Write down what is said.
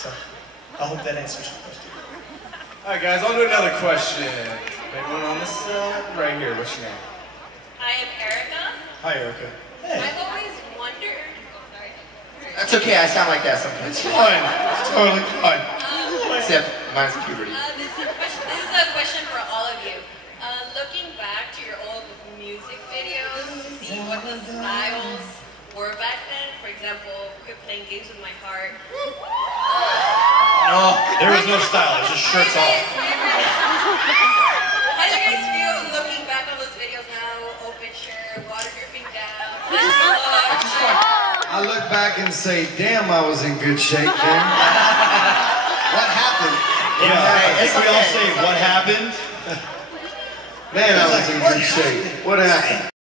So I hope that answers your question. All right, guys, on to another question. Maybe one on this right here. What's your name? I am Erica. Hi, Erica. Hey. I've always wondered. Oh, sorry. That's okay, I sound like that sometimes. It's fine. It's totally fine. Except mine's puberty. This is a question for all of you. Looking back to your old music videos to see what the styles were back then. For example, Quit Playing Games With My Heart. No, there was no style. It was just shirts off. How do you guys feel looking back on those videos now? Open shirt, water dripping down. I look back and say, damn, I was in good shape then. What happened? Yeah, I think we all say, what happened? Man, I was in good shape. What happened?